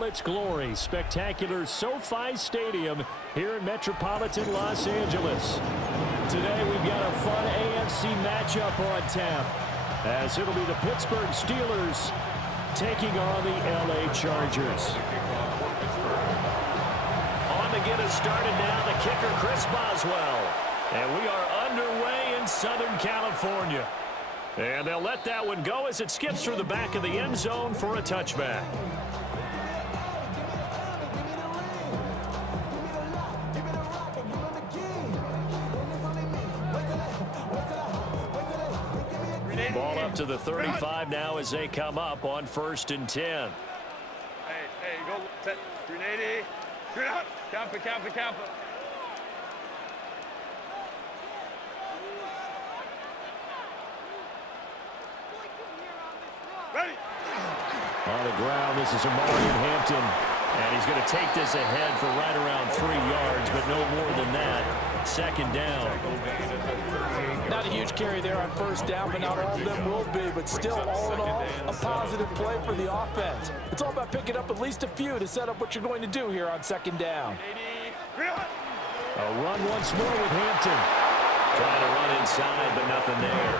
all its glory. Spectacular SoFi Stadium here in metropolitan Los Angeles. Today we've got a fun AFC matchup on tap, as it'll be the Pittsburgh Steelers taking on the LA Chargers. On to get us started now, the kicker Chris Boswell. And we are underway in Southern California. And they'll let that one go as it skips through the back of the end zone for a touchback. Ball up to the 35 now as they come up on 1st and 10. Hey, go set 380. Straight out. Camp it. Ready. On the ground, this is Amari Hampton. And he's going to take this ahead for right around 3 yards, but no more than that. 2nd down. Not a huge carry there on 1st down, but not all of them will be. But still, all in all, a positive play for the offense. It's all about picking up at least a few to set up what you're going to do here on 2nd down. A run once more with Hampton. Trying to run inside, but nothing there.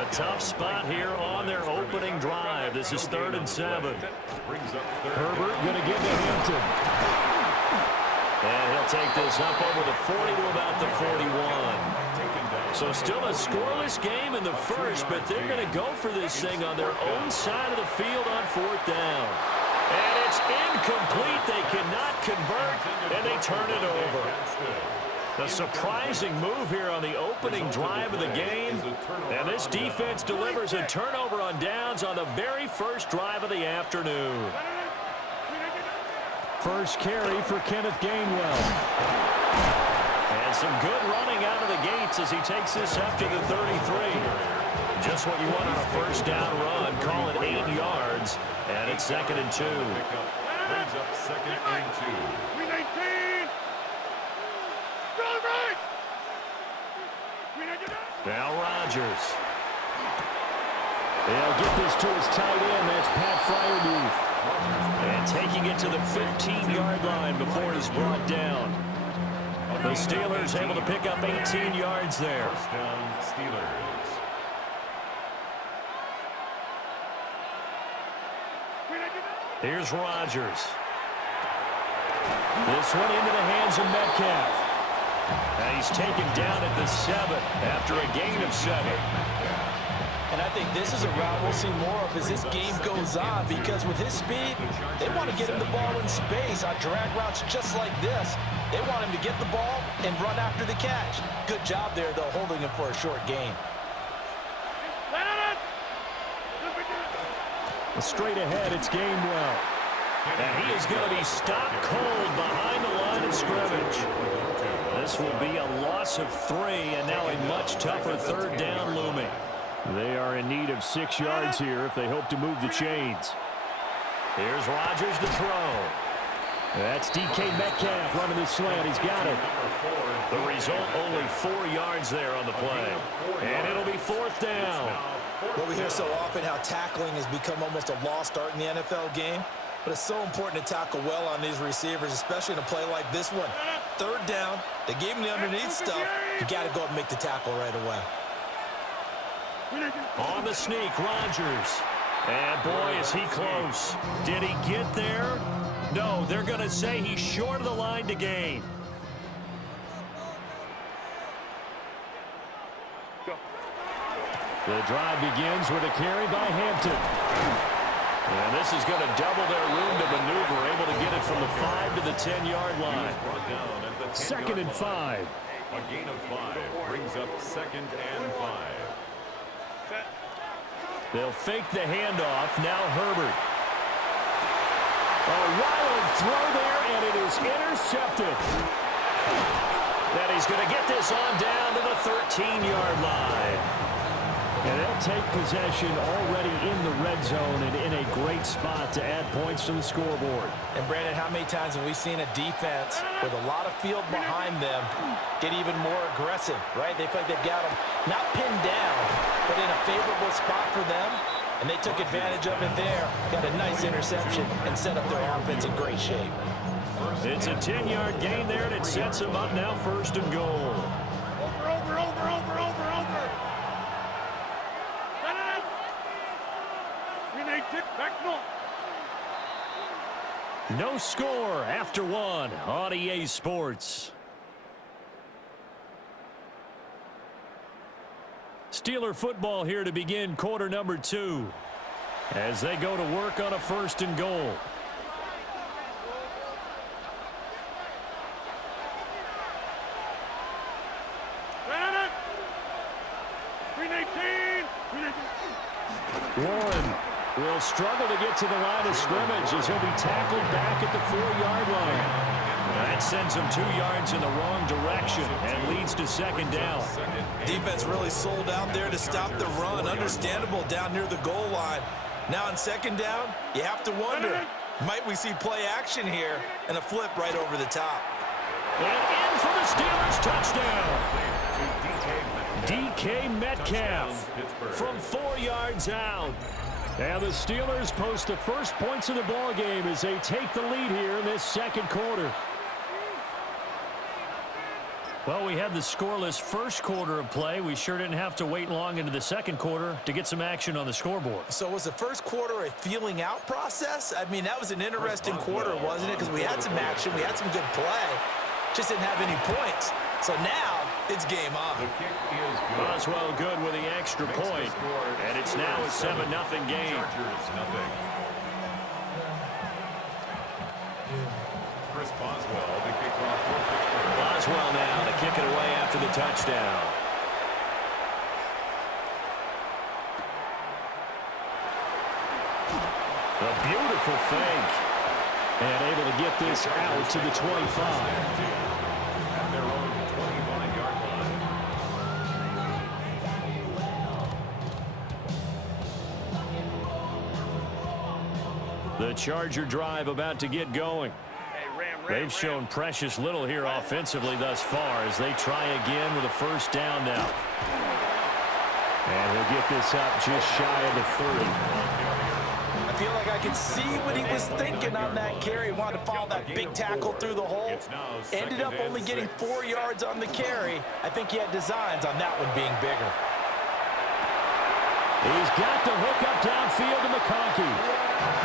A tough spot here on their opening drive. This is 3rd and 7. Herbert going to give to Hampton. And he'll take this up over the 40 to about the 41. So still a scoreless game in the first, but they're going to go for this thing on their own side of the field on 4th down. And it's incomplete. They cannot convert, and they turn it over. The surprising move here on the opening drive of the game. And this defense delivers a turnover on downs on the very first drive of the afternoon. First carry for Kenneth Gainwell. And some good running out of the gates as he takes this up to the 33. Just what you want on a 1st down run. Call it 8 yards. And it's 2nd and 2. Brings up 2nd and 2. 319. Now Rodgers. They'll get this to his tight end. That's Pat Freiermuth. And taking it to the 15-yard line before he's brought down. The Steelers able to pick up 18 yards there. 1st down, Steelers. Here's Rodgers. This one into the hands of Metcalf. And he's taken down at the 7 after a gain of 7. And I think this is a route we'll see more of as this game goes on, because with his speed, they want to get him the ball in space on drag routes just like this. They want him to get the ball and run after the catch. Good job there, though, holding him for a short gain. Straight ahead, it's Gainwell. And he is going to be stopped cold behind the line of scrimmage. This will be a loss of 3, and now a much tougher 3rd down looming. They are in need of 6 yards here if they hope to move the chains. Here's Rodgers to throw. That's DK Metcalf running the slant. He's got it. The result, only 4 yards there on the play. And it'll be 4th down. Well, we hear so often how tackling has become almost a lost art in the NFL game. But it's so important to tackle well on these receivers, especially in a play like this one. 3rd down, they gave him the underneath stuff. You got to go up and make the tackle right away. On the sneak, Rodgers. And boy, is he close. Did he get there? No, they're going to say he's short of the line to gain. The drive begins with a carry by Hampton. And this is going to double their room to maneuver, able to get it from the 5 to the 10-yard line. 2nd and 5. A gain of 5 brings up 2nd and 5. They'll fake the handoff. Now Herbert. A wild throw there, and it is intercepted. That he's going to get this on down to the 13-yard line. And they'll take possession already in the red zone and in a great spot to add points to the scoreboard. And, Brandon, how many times have we seen a defense with a lot of field behind them get even more aggressive, right? They feel like they've got them not pinned down, but in a favorable spot for them. And they took advantage of it there. Got a nice interception and set up their offense in great shape. It's a 10-yard gain there, and it sets them up now 1st and goal. Over. Back no. No score after 1 on EA Sports. Steeler football here to begin quarter number 2 as they go to work on a 1st and goal. Warren will struggle to get to the line of scrimmage as he'll be tackled back at the 4-yard line. That sends him 2 yards in the wrong direction and leads to 2nd down. Defense really sold out there to stop the run. Understandable down near the goal line. Now on 2nd down, you have to wonder, might we see play action here and a flip right over the top? And in for the Steelers, touchdown. DK Metcalf from 4 yards out. And the Steelers post the first points of the ball game as they take the lead here in this 2nd quarter. Well, we had the scoreless 1st quarter of play. We sure didn't have to wait long into the 2nd quarter to get some action on the scoreboard. So was the 1st quarter a feeling out process? I mean, that was an interesting quarter, wasn't it? Because we had some action, we had some good play, just didn't have any points. So now it's game on. Boswell good with the extra point, and it's now a 7-0 game. Chris Boswell, the kickoff for Pittsburgh. Boswell now to kick it away after the touchdown. A beautiful fake. And able to get this out to the 25. At their own 25-yard line. The Charger drive about to get going. They've shown precious little here offensively thus far as they try again with a 1st down now. And he'll get this up just shy of the 30. I feel like I can see what he was thinking on that carry. Wanted to follow that big tackle through the hole. Ended up only getting 4 yards on the carry. I think he had designs on that one being bigger. He's got the hook up downfield to McConkey.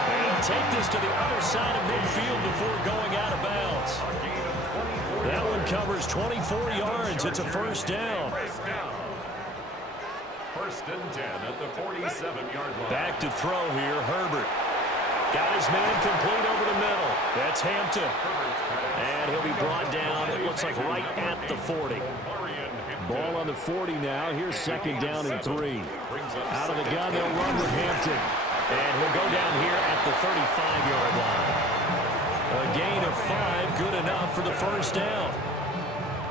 And take this to the other side of midfield before going out of bounds. That one covers 24 yards. It's a 1st down. 1st and 10 at the 47-yard line. Back to throw here, Herbert. Got his man complete over the middle. That's Hampton. And he'll be brought down, it looks like right at the 40. Ball on the 40 now. Here's 2nd down and 3. Out of the gun, they'll run with Hampton. And he'll go down here at the 35-yard line. A gain of 5, good enough for the 1st down.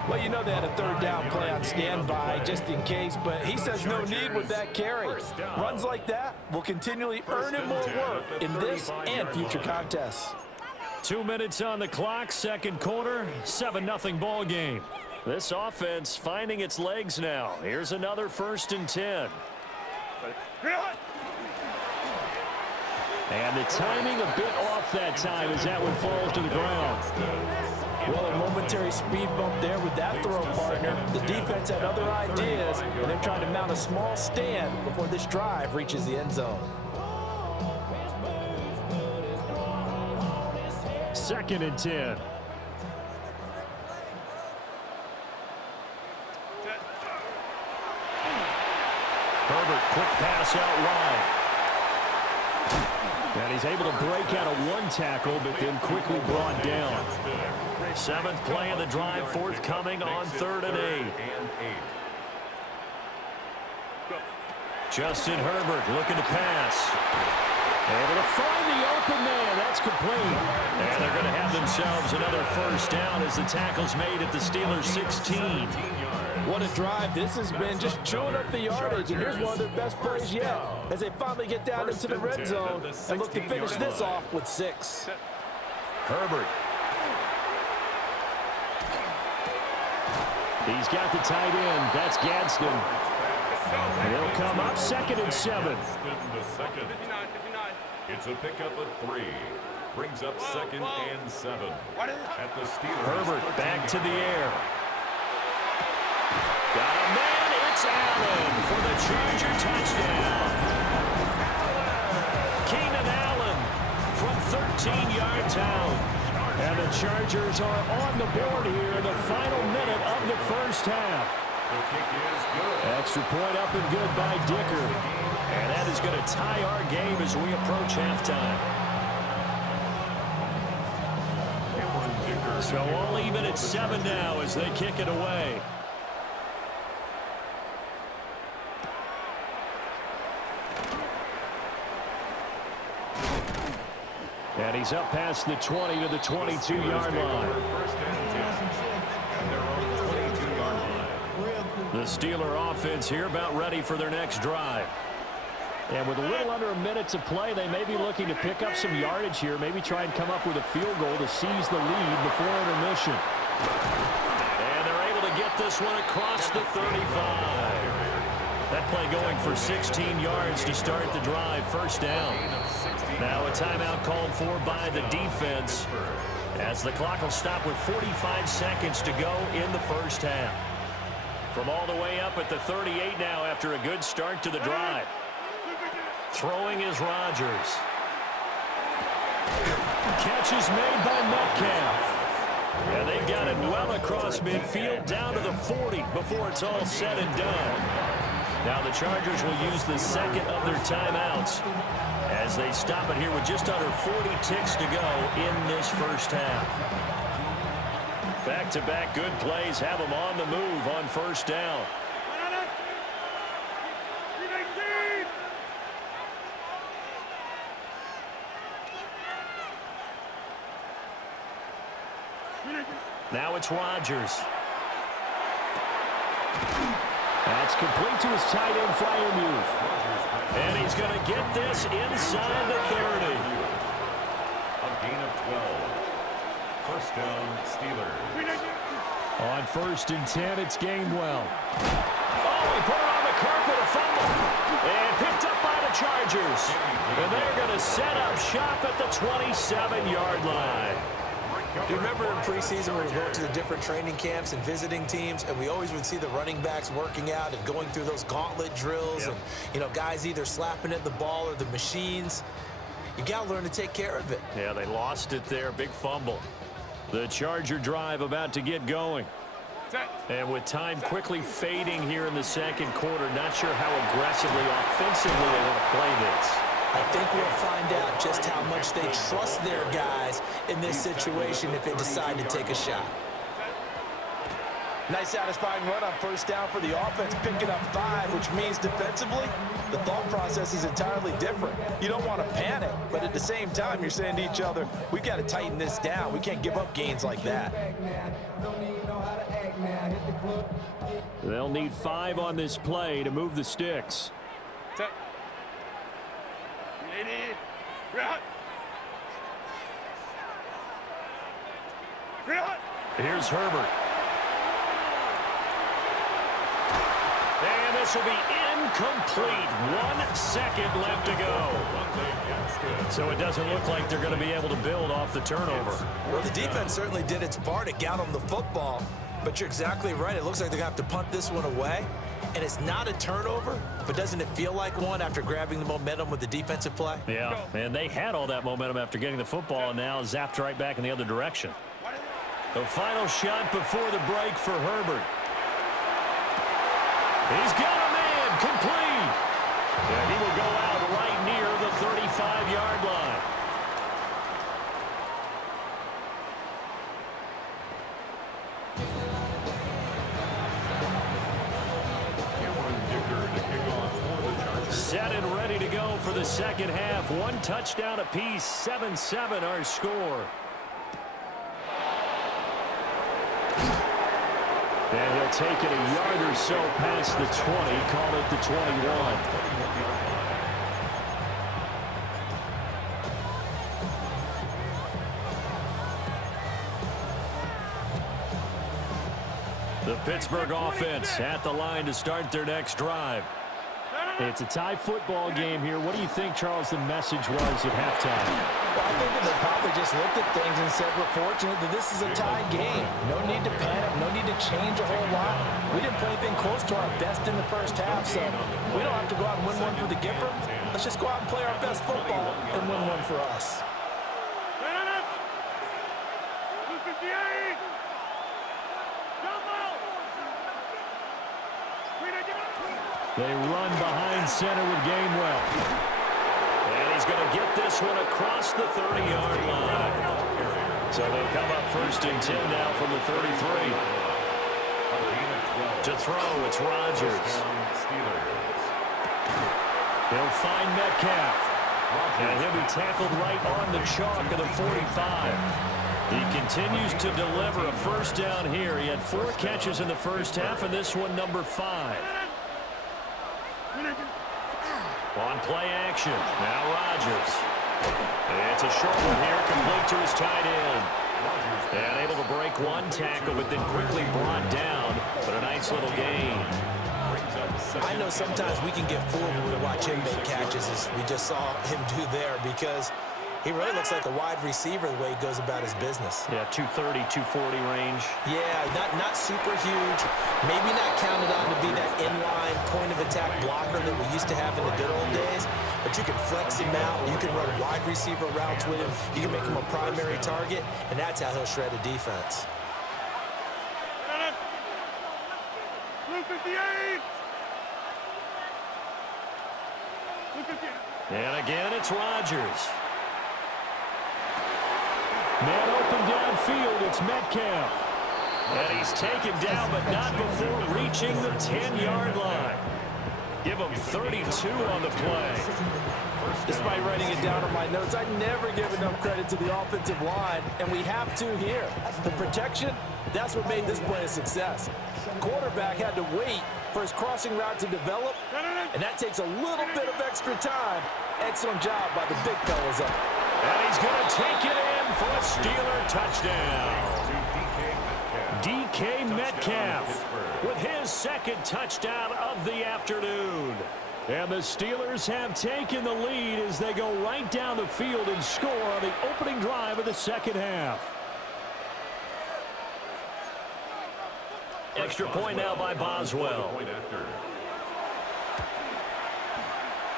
Well, you know they had a 3rd down play on standby just in case, but he says no need with that carry. Runs like that will continually earn him more work in this and future contests. 2 minutes on the clock, 2nd quarter, 7-0 ball game. This offense finding its legs now. Here's another 1st and 10. And the timing a bit off that time as that one falls to the ground. Well, a momentary speed bump there with that throw, partner. The defense had other ideas, and they're trying to mount a small stand before this drive reaches the end zone. 2nd and 10. Herbert, quick pass out wide. And he's able to break out of one tackle, but then quickly brought down. 7th play of the drive, forthcoming on 3rd and 8. Justin Herbert looking to pass. Able to find the open man. That's complete. And they're going to have themselves another 1st down as the tackle's made at the Steelers' 16. What a drive this has been, just chewing up the yardage. And here's one of their best plays yet as they finally get down into the red zone and look to finish this off with 6. Herbert. He's got the tight end. That's Gadsden. And he'll come up 2nd and 7. The second. 59, 59. It's a pickup of 3. Brings up 2nd and 7. At the Steelers. Herbert back to the air. Got a man. It's Allen for the Charger touchdown. Keenan Allen from 13 yards out. And the Chargers are on the board here in the final minute of the first half. The kick is good. Extra point up and good by Dicker. And that is going to tie our game as we approach halftime. So all even at 7 now as they kick it away. And he's up past the 20 to the 22-yard line. The Steeler offense here about ready for their next drive. And with a little under a minute to play, they may be looking to pick up some yardage here, maybe try and come up with a field goal to seize the lead before intermission. And they're able to get this one across the 35. That play going for 16 yards to start the drive, first down. Now a timeout called for by the defense as the clock will stop with 45 seconds to go in the first half. From all the way up at the 38 now after a good start to the drive. Throwing is Rodgers. Catch is made by Metcalf. And they've got it well across midfield down to the 40 before it's all said and done. Now the Chargers will use the second of their timeouts as they stop it here with just under 40 ticks to go in this first half. Back-to-back good plays have them on the move on first down. Now it's Rodgers. That's complete to his tight end flyer move. And he's going to get this inside the 30. A gain of 12. First down, Steelers. On 1st and 10, it's Gainwell. Oh, he put it on the carpet, a fumble. And picked up by the Chargers. And they're going to set up shop at the 27-yard line. Do you remember in preseason when we were going to the different training camps and visiting teams, and we always would see the running backs working out and going through those gauntlet drills, and, you know, guys either slapping at the ball or the machines. You got to learn to take care of it. Yeah, they lost it there. Big fumble. The Charger drive about to get going. And with time quickly fading here in the second quarter, not sure how aggressively, offensively they want to play this. I think we'll find out just how much they trust their guys in this situation if they decide to take a shot. Nice satisfying run on first down for the offense, picking up 5, which means defensively, the thought process is entirely different. You don't want to panic, but at the same time, you're saying to each other, we've got to tighten this down. We can't give up gains like that. They'll need 5 on this play to move the sticks. Here's Herbert. And this will be incomplete. 1 second left to go. So it doesn't look like they're going to be able to build off the turnover. Well, the defense certainly did its part to get them the football. But you're exactly right. It looks like they're going to have to punt this one away. And it's not a turnover, but doesn't it feel like one after grabbing the momentum with the defensive play? Yeah, and they had all that momentum after getting the football and now zapped right back in the other direction. The final shot before the break for Herbert. He's got a man complete. And he will go out right near the 35-yard line. Set and ready to go for the second half. 1 touchdown apiece, 7-7 our score. And he'll take it a yard or so past the 20, call it the 21. The Pittsburgh offense at the line to start their next drive. It's a tie football game here. What do you think, Charles, the message was at halftime? Well, I think that they probably just looked at things and said, we're fortunate that this is a tie game. No need to panic. No need to change a whole lot. We didn't play anything close to our best in the first half, so we don't have to go out and win one for the Gipper. Let's just go out and play our best football and win one for us. They run behind center with Gainwell. And he's going to get this one across the 30-yard line. So they come up 1st and 10 now from the 33. To throw, it's Rodgers. He'll find Metcalf. And he'll be tackled right on the chalk of the 45. He continues to deliver a first down here. He had 4 catches in the first half, and this one number 5. On play action. Now Rodgers. It's a short one here, complete to his tight end. And able to break one tackle, but then quickly brought down. But a nice little gain. I know sometimes we can get fooled when we watch him make catches, as we just saw him do there, because he really looks like a wide receiver the way he goes about his business. Yeah, 230, 240 range. Yeah, not super huge. Maybe not counted on to be that inline point-of-attack blocker that we used to have in the good old days. But you can flex him out. You can run wide receiver routes with him. You can make him a primary target, and that's how he'll shred a defense. Blue 58! And again, it's Rodgers. Man open downfield, it's Metcalf. And he's taken down, but not before reaching the 10-yard line. Give him 32 on the play. Despite writing it down on my notes, I never give enough credit to the offensive line, and we have to here. The protection, that's what made this play a success. Quarterback had to wait for his crossing route to develop, and that takes a little bit of extra time. Excellent job by the big fellas up. And he's going to take it in for a Steeler touchdown. DK Metcalf with his second touchdown of the afternoon. And the Steelers have taken the lead as they go right down the field and score on the opening drive of the second half. Extra point now by Boswell.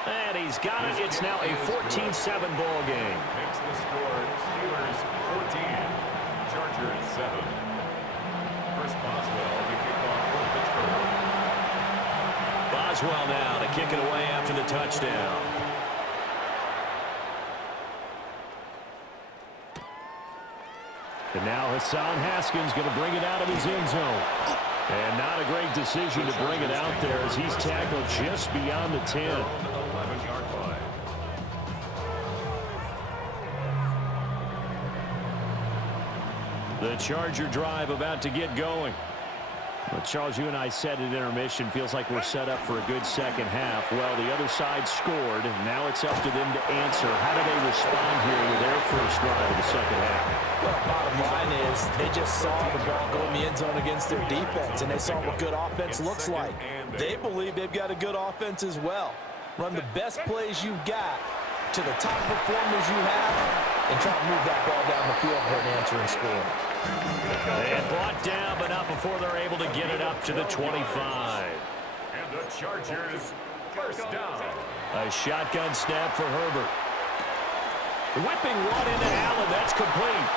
And he's got it. It's now a 14-7 ball game. Makes the score Steelers 14, Chargers 7. First Boswell to kick off for Pittsburgh. Boswell now to kick it away after the touchdown. And now Hassan Haskins going to bring it out of his end zone. And not a great decision to bring it out there as he's tackled just beyond the 10. 11-yard line. The Charger drive about to get going. Well, Charles, you and I said at intermission, feels like we're set up for a good second half. Well, the other side scored. Now it's up to them to answer. How do they respond here with their first drive of the second half? Well, bottom line is they just saw the ball go in the end zone against their defense, and they saw what good offense looks like. They believe they've got a good offense as well. Run the best plays you've got to the top performers you have, and try to move that ball down the field for an answering score. And brought down, but not before they're able to get it up to the 25. And the Chargers first down. A shotgun snap for Herbert. Whipping one into Allen. That's complete.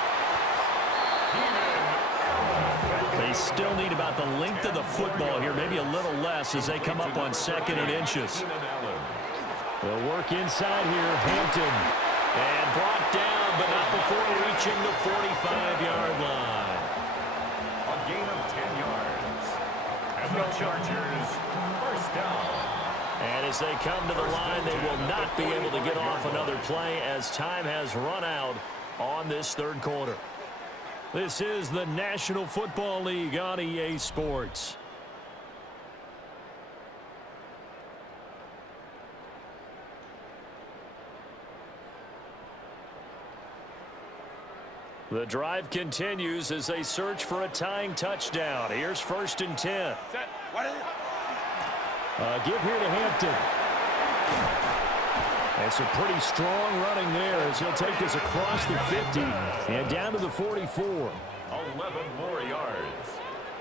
They still need about the length of the football here, maybe a little less as they come up on 2nd and inches. They'll work inside here. Hampton. And brought down, but not before reaching the 45-yard line. A gain of 10 yards. And the Chargers first down. And as they come to the line, they will not be able to get off another play as time has run out on this third quarter. This is the National Football League on EA Sports. The drive continues as they search for a tying touchdown. Here's 1st and 10. Set. What is it? Give here to Hampton. And some pretty strong running there as he'll take this across the 50 and down to the 44. 11 more yards.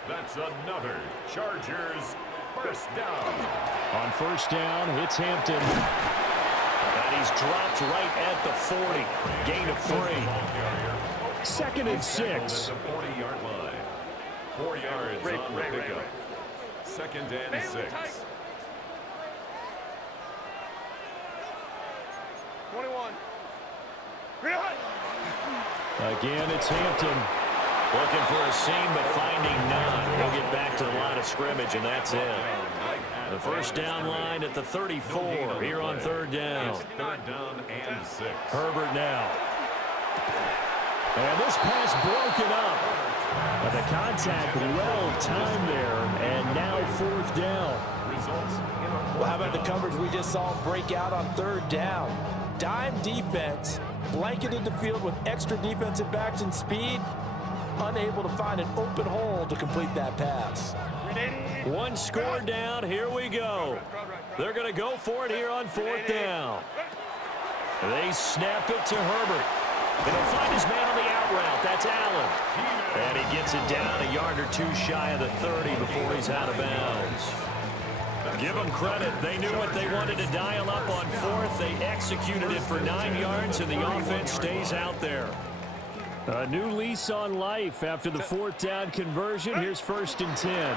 That's another Chargers first down. On 1st down, hits Hampton. And he's dropped right at the 40. Gain of 3. 2nd and 6. The 40-yard line. 4 yards on the pickup. 2nd and 6. 21. Again, it's Hampton. Looking for a seam, but finding none. He'll get back to the line of scrimmage, and that's it. The 1st down line at the 34 here on 3rd down. 3rd down and 6. Herbert now. And this pass broken up. But the contact well timed there, and now 4th down. Well, how about the coverage we just saw break out on 3rd down? Dime defense, blanketed the field with extra defensive backs and speed, unable to find an open hole to complete that pass. 1 score down. Here we go. They're going to go for it here on 4th down. They snap it to Herbert. And he'll find his man on the out route. That's Allen. And he gets it down a yard or 2 shy of the 30 before he's out of bounds. Give them credit. They knew what they wanted to dial up on 4th. They executed it for 9 yards, and the offense stays out there. A new lease on life after the 4th down conversion. Here's 1st and 10.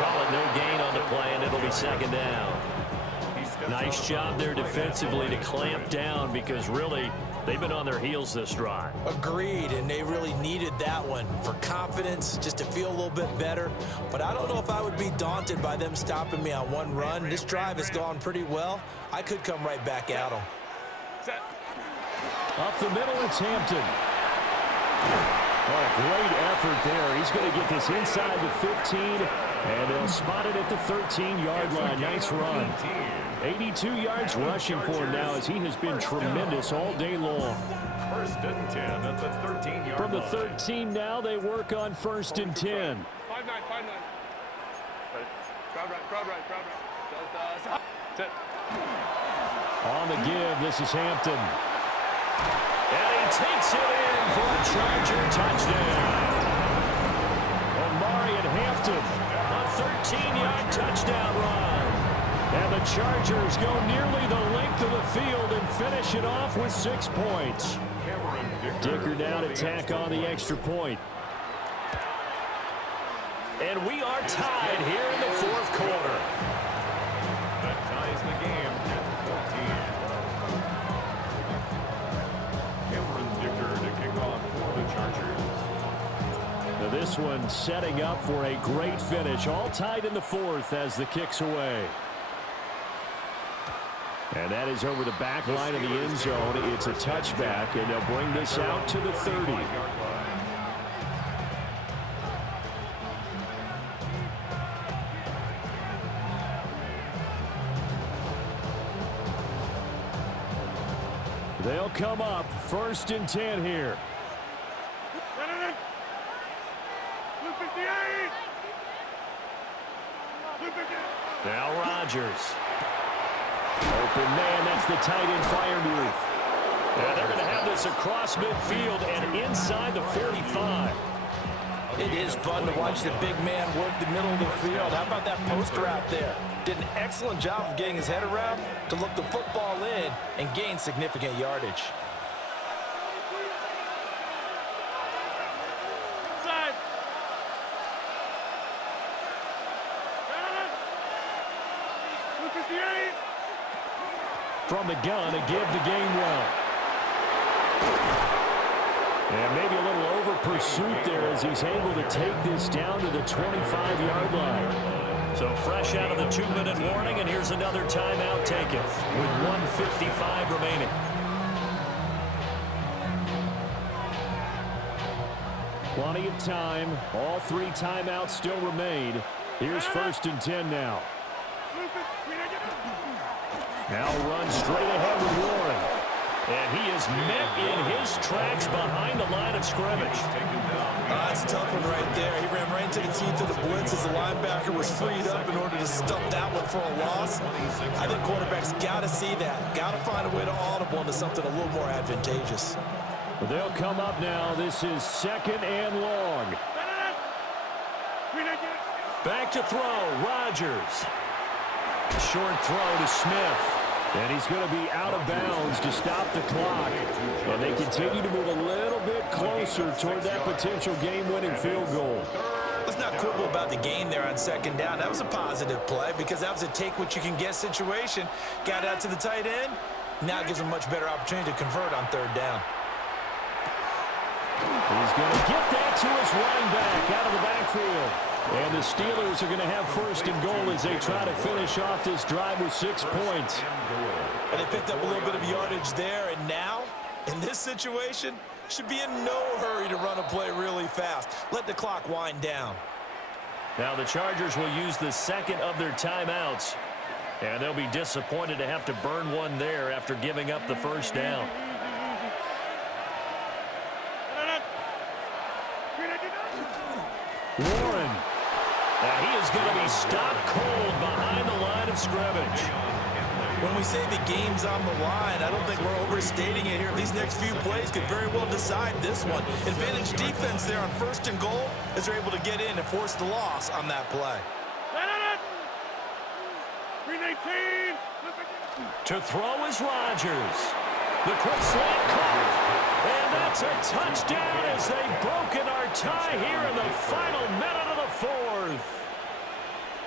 Call it no gain on the play, and it'll be 2nd down. Nice job there defensively to clamp down because really they've been on their heels this drive. Agreed, and they really needed that one for confidence, just to feel a little bit better. But I don't know if I would be daunted by them stopping me on 1 run. This drive has gone pretty well. I could come right back at them. Up the middle, it's Hampton. What a great effort there. He's going to get this inside the 15, and they'll spot it at the 13-yard line. Nice run. 82 yards rushing for him now as he has been tremendous all day long. 1st and 10 at the 13-yard line. From the 13 now, they work on 1st and 10. 5-9. Crowd right. Set. On the give, this is Hampton. And he takes it in for a Charger touchdown. Omari and Hampton, a 13-yard touchdown run. And the Chargers go nearly the length of the field and finish it off with 6 points. Dicker now to tack on the extra point. And we are tied here in the 4th quarter. That ties the game at 14. Cameron Dicker to kick off for the Chargers. Now this one setting up for a great finish. All tied in the 4th as the kick's away. And that is over the back line of the end zone. It's a touchback, and they'll bring this out to the 30. They'll come up 1st and 10 here. Now Rodgers. Open man, that's the tight end fire move. Yeah, they're going to have this across midfield and inside the 45. It is fun to watch the big man work the middle of the field. How about that post route there? Did an excellent job of getting his head around to look the football in and gain significant yardage. From the gun, a give to Gainwell. And maybe a little over pursuit there as he's able to take this down to the 25-yard line. So fresh out of the 2-minute warning, and here's another timeout taken with 1:55 remaining. Plenty of time. All 3 timeouts still remain. Here's 1st and 10 now. Now run straight ahead with Warren. And he is met in his tracks behind the line of scrimmage. That's a tough one right there. He ran right into the teeth of the blitz as the linebacker was freed up in order to stop that one for a loss. I think quarterbacks got to see that. Got to find a way to audible into something a little more advantageous. They'll come up now. This is 2nd and long. Back to throw. Rodgers. Short throw to Smith. And he's going to be out of bounds to stop the clock. And they continue to move a little bit closer toward that potential game-winning field goal. Let's not quibble about the gain there on 2nd down. That was a positive play because that was a take-what-you-can-get situation. Got out to the tight end. Now it gives him a much better opportunity to convert on 3rd down. He's going to get that to his running back out of the backfield. And the Steelers are going to have 1st and goal as they try to finish off this drive with 6 points. And they picked up a little bit of yardage there, and now, in this situation, should be in no hurry to run a play really fast. Let the clock wind down. Now the Chargers will use the 2nd of their timeouts. And they'll be disappointed to have to burn one there after giving up the 1st down. Warren. And he is going to be stopped cold behind the line of scrimmage. When we say the game's on the line, I don't think we're overstating it here. These next few plays could very well decide this one. Advantage defense there on 1st and goal as they're able to get in and force the loss on that play. To throw is Rodgers. The quick slant caught. And that's a touchdown as they've broken our tie here in the final minute of the 4th.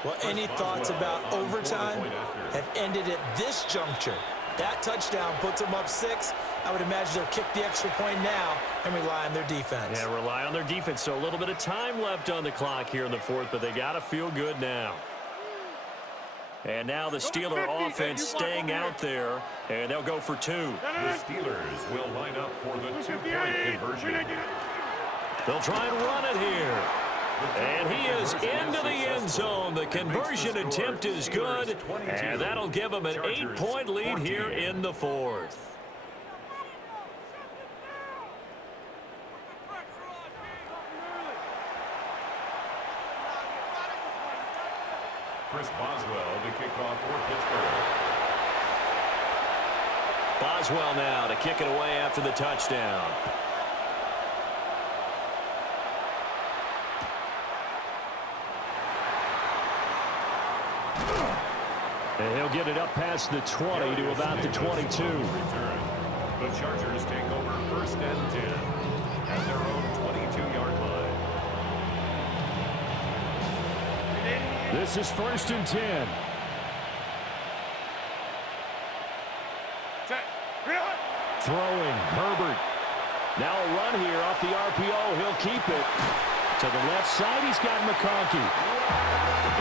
Well, any thoughts about overtime have ended at this juncture. That touchdown puts them up 6. I would imagine they'll kick the extra point now and rely on their defense. Yeah, rely on their defense. So a little bit of time left on the clock here in the 4th, but they got to feel good now. And now the Steeler offense staying out there, and they'll go for 2. The Steelers will line up for the 2-point conversion. They'll try and run it here. And he is into the end zone. The conversion attempt is good, and that'll give him an 8-point lead here in the 4th. Chris Boswell to kick off for Pittsburgh. Boswell now to kick it away after the touchdown. And he'll get it up past the 20 to about the 22. The Chargers take over 1st and 10 at their own 22-yard line. This is 1st and 10. Throwing, Herbert. Now a run here off the RPO. He'll keep it. To the left side, he's got McConkey.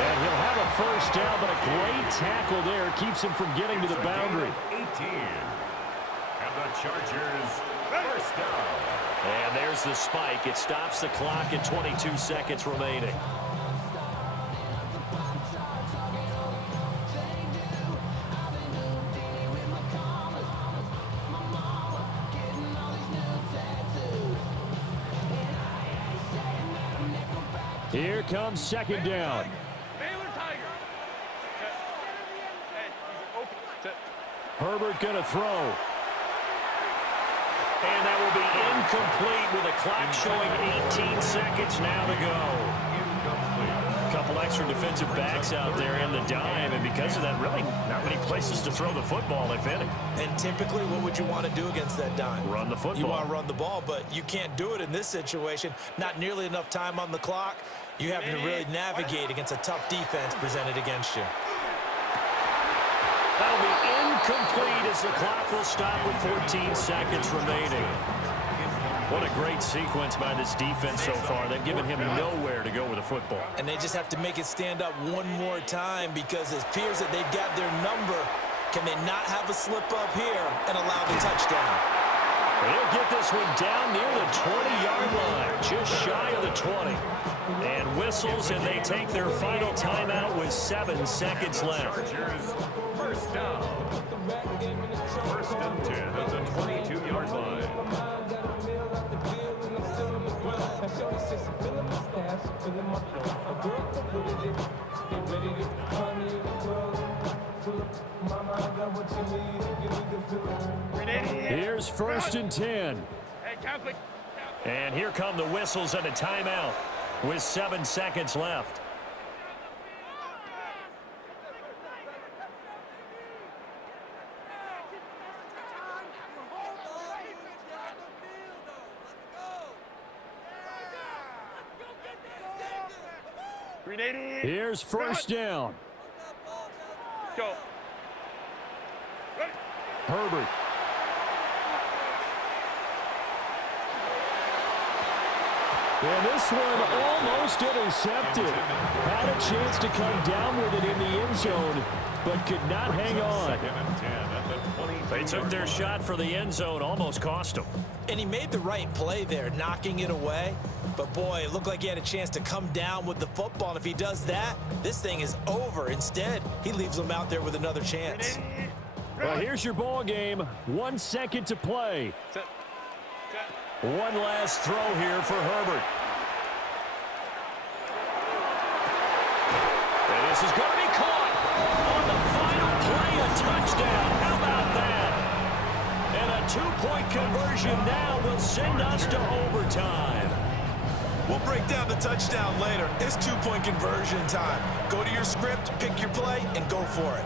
And he'll have a 1st down, but a great tackle there keeps him from getting to the boundary. 18. And the Chargers 1st down. And there's the spike. It stops the clock at 22 seconds remaining. Here comes 2nd down. Herbert going to throw. And that will be incomplete with a clock showing 18 seconds now to go. A couple extra defensive backs out there in the dime, and because of that, really not many places to throw the football, if any. And typically, what would you want to do against that dime? Run the football. You want to run the ball, but you can't do it in this situation. Not nearly enough time on the clock. You have to really navigate against a tough defense presented against you. That'll be incomplete as the clock will stop with 14 seconds remaining. What a great sequence by this defense so far. They've given him nowhere to go with the football. And they just have to make it stand up one more time because it appears that they've got their number. Can they not have a slip up here and allow the touchdown? He'll get this one down near the 20-yard line, just shy of the 20. And whistles, and they take their final timeout with 7 seconds left. Chargers 1st down. 1st and and 10 at the 22-yard line. Here's 1st and 10. And here come the whistles and a timeout with 7 seconds left. Here's 1st down. Let's go. Ready. Herbert. And this one almost intercepted. Had a chance to come down with it in the end zone, but could not hang on. They took their shot for the end zone, almost cost them. And he made the right play there, knocking it away. But, boy, it looked like he had a chance to come down with the football. And if he does that, this thing is over. Instead, he leaves them out there with another chance. Well, here's your ball game. 1 second to play. One last throw here for Herbert. And this is going to be caught on the final play, a touchdown. How about that? And a 2-point conversion now will send us to overtime. We'll break down the touchdown later. It's 2-point conversion time. Go to your script, pick your play, and go for it.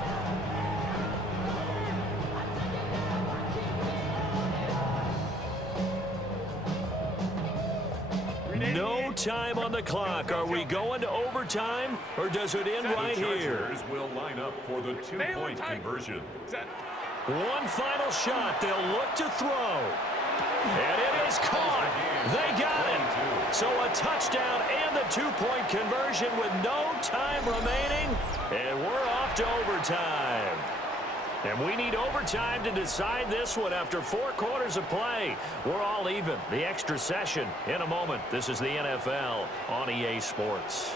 No time on the clock. Are we going to overtime, or does it end right here? The Chargers will line up for the 2-point conversion. One final shot. They'll look to throw. And it is caught. They got it. So a touchdown and the 2-point conversion with no time remaining. And we're off to overtime. And we need overtime to decide this one after 4 quarters of play. We're all even. The extra session in a moment. This is the NFL on EA Sports.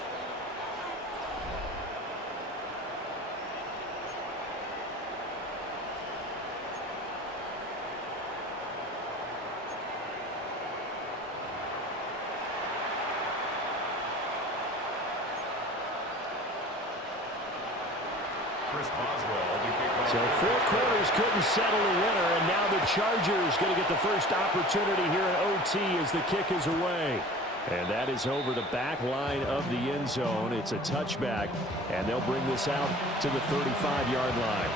So 4 quarters couldn't settle a winner, and now the Chargers going to get the first opportunity here in OT as the kick is away. And that is over the back line of the end zone. It's a touchback, and they'll bring this out to the 35-yard line.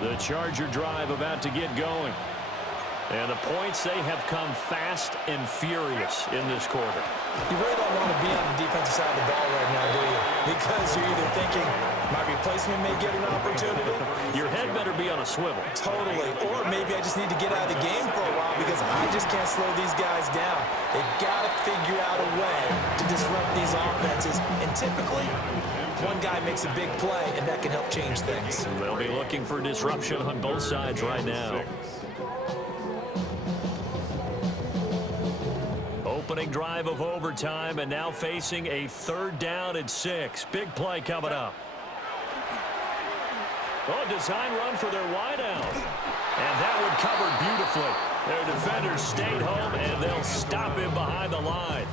The Charger drive about to get going. And the points, they have come fast and furious in this quarter. You really don't want to be on the defensive side of the ball right now, do you? Because you're either thinking, my replacement may get an opportunity. Your head better be on a swivel. Totally. Or maybe I just need to get out of the game for a while because I just can't slow these guys down. They've got to figure out a way to disrupt these offenses. And typically, one guy makes a big play, and that can help change things. They'll be looking for disruption on both sides right now. Opening drive of overtime, and now facing a 3rd down and 6. Big play coming up. Oh, design run for their wideout. And that one covered beautifully. Their defenders stayed home, and they'll stop him behind the line.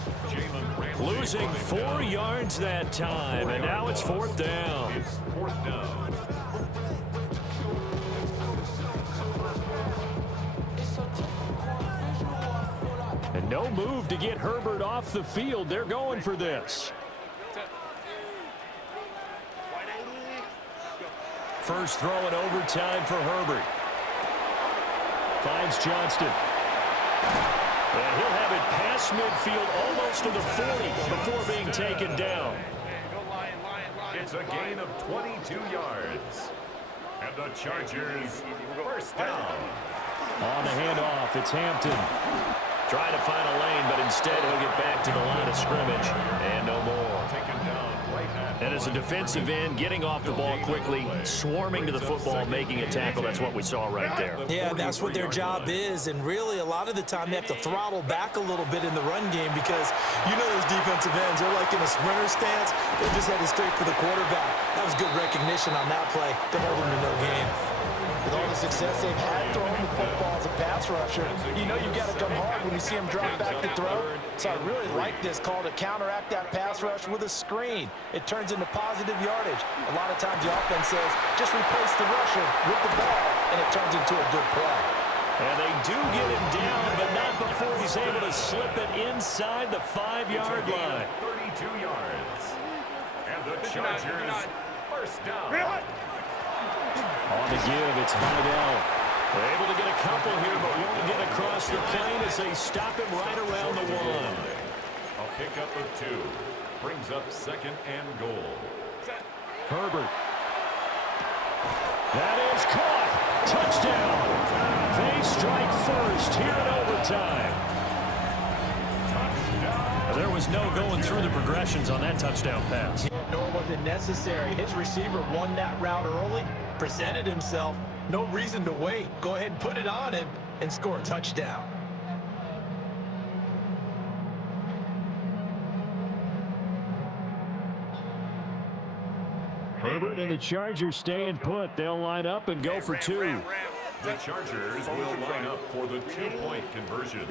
Losing 4 yards that time, and now it's 4th down. It's 4th down. And no move to get Herbert off the field. They're going for this. First throw in overtime for Herbert. Finds Johnston. And he'll have it past midfield almost to the 40 before being taken down. It's a gain of 22 yards. And the Chargers, 1st down. On the handoff, it's Hampton. Trying to find a lane, but instead he'll get back to the line of scrimmage. And no more. Taken down right at And as a defensive end, getting off the ball quickly, swarming to the football, making a tackle, that's what we saw right there. Yeah, that's what their job is, and really a lot of the time they have to throttle back a little bit in the run game because you know those defensive ends, they're like in a sprinter stance. They're just headed straight for the quarterback. That was good recognition on that play to hold them to no gain. With all the success they've had throwing the football as a pass rusher, you know you've got to come hard when you see them drop back to throw. So I really like this call to counteract that pass rush with a screen. It turns into positive yardage. A lot of times the offense says, just replace the rusher with the ball, and it turns into a good play. And they do get him down, but not before he's able to slip it inside the 5-yard line. 32 yards. And the Chargers first down. On the give, it's Vidal. They're able to get a couple here, but won't get across the plane as they stop him right around the 1. A pickup of 2. Brings up 2nd and goal. Herbert. That is caught. Touchdown. They strike first here in overtime. There was no going through the progressions on that touchdown pass. Nor was it necessary. His receiver won that route early, presented himself. No reason to wait. Go ahead and put it on him and score a touchdown. Herbert and the Chargers staying put. They'll line up and go for 2. The Chargers will line up for the 2-point conversion.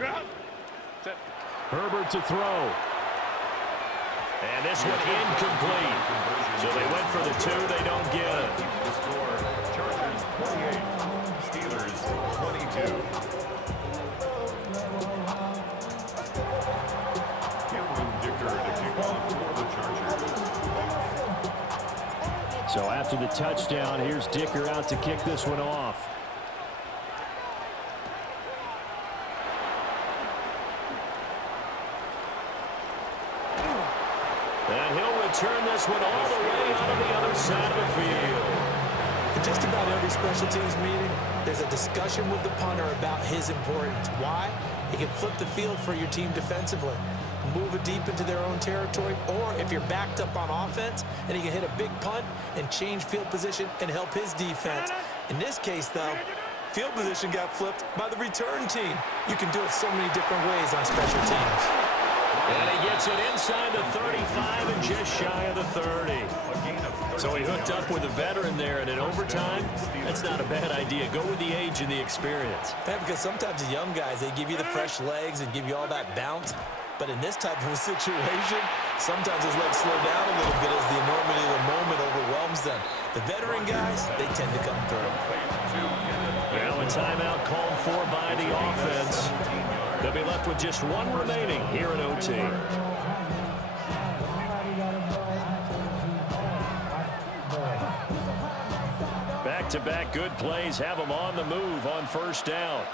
Herbert to throw. And this one incomplete. So they went for the 2. They don't get it. The score, Chargers 28, Steelers 22. Cameron Dicker to kick off for the Chargers. So after the touchdown, here's Dicker out to kick this one off. And he'll return this one all the way out of the other side of the field. In just about every special teams meeting, there's a discussion with the punter about his importance. Why? He can flip the field for your team defensively, move it deep into their own territory, or if you're backed up on offense, and he can hit a big punt and change field position and help his defense. In this case, though, field position got flipped by the return team. You can do it so many different ways on special teams. And he gets it inside the 35 and just shy of the 30. So he hooked up with a veteran there, and in overtime, that's not a bad idea. Go with the age and the experience. Yeah, because sometimes the young guys, they give you the fresh legs and give you all that bounce. But in this type of a situation, sometimes his legs slow down a little bit as the enormity of the moment overwhelms them. The veteran guys, they tend to come through. Now a timeout called for by the offense. They'll be left with just 1 remaining here in OT. Back-to-back good plays have them on the move on first down.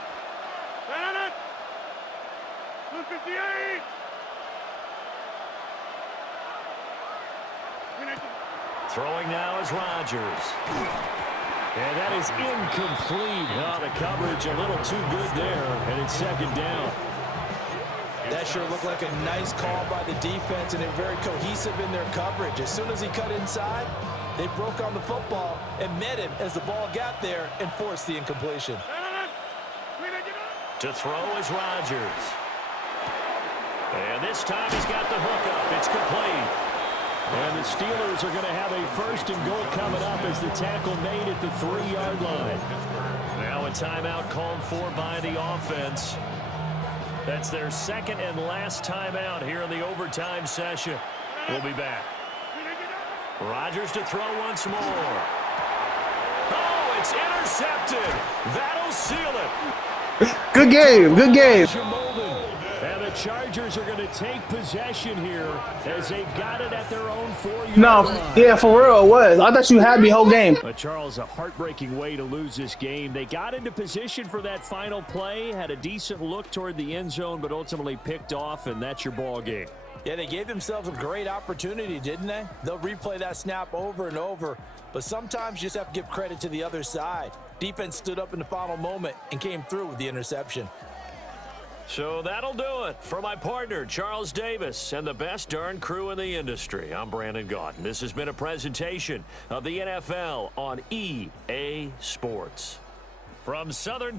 258. Throwing now is Rodgers. And that is incomplete. Oh, the coverage a little too good there, and it's 2nd down. That sure looked like a nice call by the defense, and they're very cohesive in their coverage. As soon as he cut inside, they broke on the football and met him as the ball got there and forced the incompletion. To throw is Rodgers. And this time he's got the hookup. It's complete. And the Steelers are going to have a 1st and goal coming up as the tackle made at the 3-yard line. Now a timeout called for by the offense. That's their 2nd and last timeout here in the overtime session. We'll be back. Rodgers to throw once more. Oh, it's intercepted. That'll seal it. Good game. Good game. And the Chargers are going to take possession here as they've got it at their own 4-yard No, line. yeah, for real, it was. I thought you had me whole game. But Charles, a heartbreaking way to lose this game. They got into position for that final play, had a decent look toward the end zone, but ultimately picked off, and that's your ball game. Yeah, they gave themselves a great opportunity, didn't they? They'll replay that snap over and over, but sometimes you just have to give credit to the other side. Defense stood up in the final moment and came through with the interception. So that'll do it. For my partner, Charles Davis, and the best darn crew in the industry, I'm Brandon Gaudin. This has been a presentation of the NFL on EA Sports. From Southern